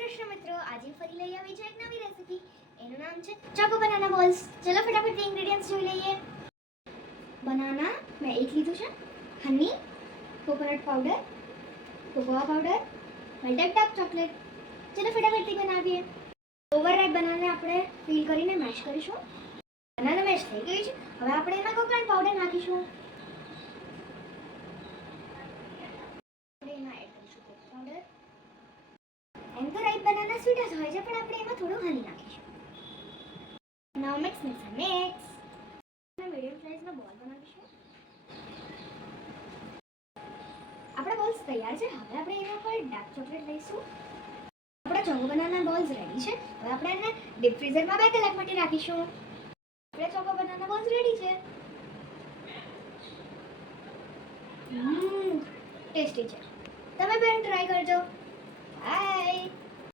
કૃષ્ણ મિત્રો, આજે ફરી લઈ આવી છે એક નવી રેસીપી. એનું નામ છે ચોકો બનાના બોલ્સ. ચલો ફટાફટ ઇન્ગ્રેડિયન્ટ્સ જોઈ લઈએ. બનાના મેં એક લીધું છે, honey, coconut powder, cocoa powder, melted dark chocolate. ચલો ફટાફટથી બનાવીએ. ઓવરરાઈપ બનાનાને આપણે પીલ કરીને મેશ કરીશું. બનાના મેશ થઈ ગઈ છે. હવે આપણે એમાં કોકોનટ પાવડર નાખીશું. એમાં એડ કરીશું કોકો પાવડર. એમ તો રાઈપ બનાના સ્વીટ જ હોય છે, પણ આપણે એમાં થોડું હની નાખીશું. નાઉ મિક્સ મિક્સ. મીડિયમ સાઈઝનો બોલ બનાવીશું. આપણા બોલ્સ તૈયાર છે. હવે આપણે એના પર ડાર્ક ચોકલેટ લઈશું. આપણા ચોકો બનાના બોલ્સ રેડી છે. હવે આપણે એને ડીપ ફ્રીઝરમાં 2 કલાક માટે રાખીશું. આપણા ચોકો બનાના બોલ્સ રેડી છે. ટેસ્ટી છે. તમે પણ ટ્રાય કરજો. બાય.